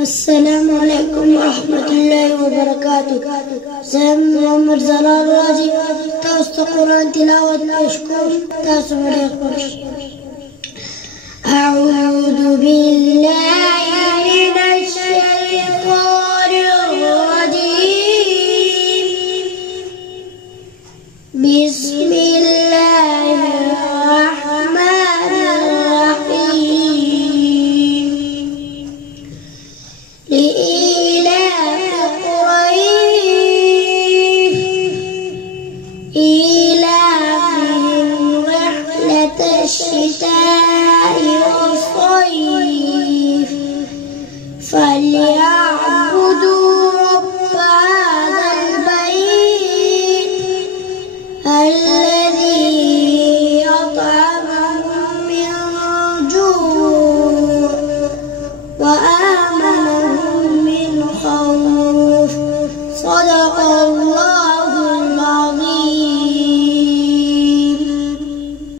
السلام عليكم ورحمة الله وبركاته. سام محمد زلال راجي تاسو قرآن تلاوت اشكر تاسو مريخ. أعوذ بالله من الشيطان الرجيم. بسم الله الرحمن الرحيم. لإيلاف قريش إيلافهم رحلة الشتاء والصيف فليعبدوا رب هذا البيت الذي أطعمهم من جوع وآمنهم من خوف. صدق الله.